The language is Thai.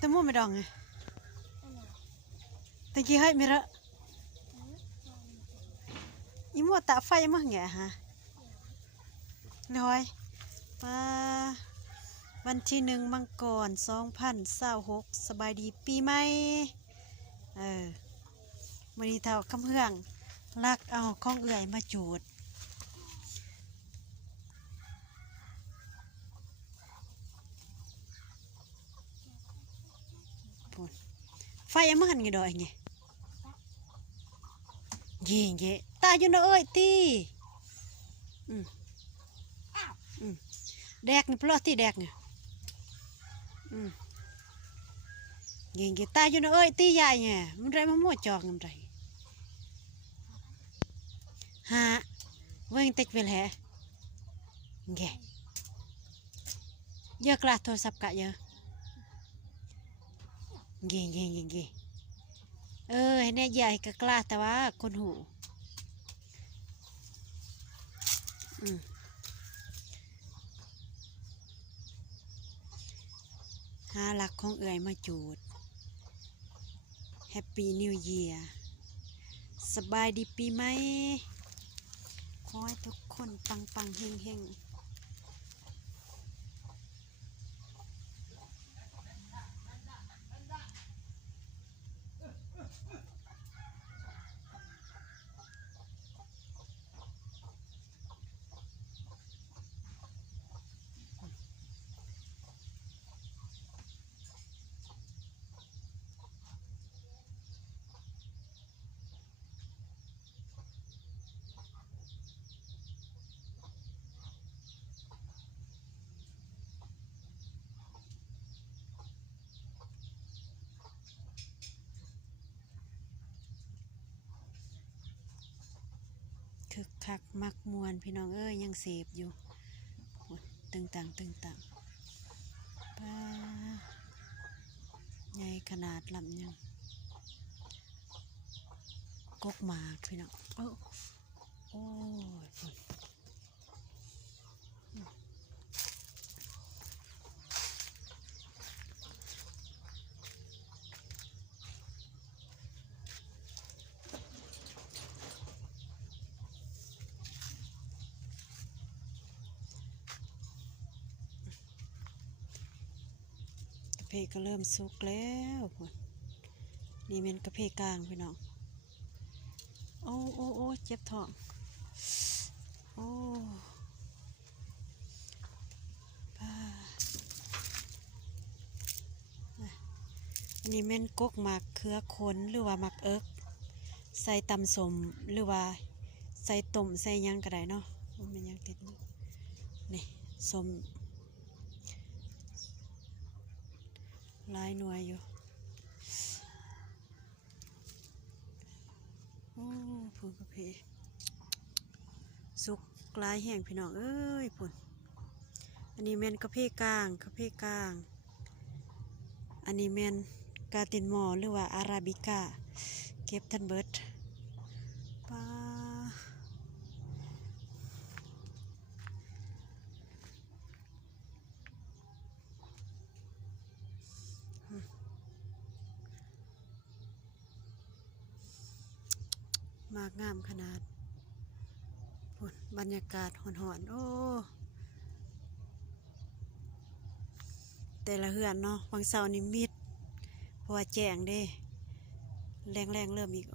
แต่มั่วไม่ดองไงตะกี้ให้ไม่ละอีมั่วตาไฟมั่งแงฮะลอยมาวันที่1 มังกร2026สบายดีปีใหม่วันนี้เท่าคำเฮืองลักเอาข้องเอื่อยมาจูดไฟยังไม่หันไงดอยไงเย่เย่ตาอยู่นะเอ้ยตีแดกนี่ปลอดที่แดกเนี่ยเย่เย่ตาอยู่นะเอ้ยตีใหญ่ไงมันไรมามั่วจอกมันไรฮะเว้งติดเวลาเย่เยอะกล้าโทรศัพท์กะเยอะเย่เย่เย่เย่ให้แน่ใหญ่ก็กล้าแต่ว่าคนหูหาหลักของเอื่อยมาจูดแฮปปี้นิวเยียร์สบายดีปีใหม่ขอให้ทุกคนปังเฮงคึกคักมักมวนพี่น้องยังเสพอยู่ตึงตังป้าใหญ่ขนาดลำยังกกหมากพี่น้องโอ้ยกระเพาะก็เริ่มสุกแล้วนี่เป็นกระเพาะกลางพี่น้องโอ้เจ็บท้องอันนี้แม่นกกหมากเครือขนหรือว่าหมากเอิกใส่ตำสมหรือว่าใส่ต้มใส่ยังก็ได้เนาะมันยังติดนี่สมลายหน่วยอยู่ผุนกระเพาะสุกลายแห้งพี่น้องผุนอันนี้แม่นกระเพาะกลางอันนี้แม่นกาตินมอหรือว่าอาราบิก้าเก็บทันเบิร์ดป้ามากงามขนาดบรรยากาศหอนแต่ละเฮือนเนาะบางเสาร์นี่มิดเพราะว่าแจ้งเด้แรงเริ่มอีก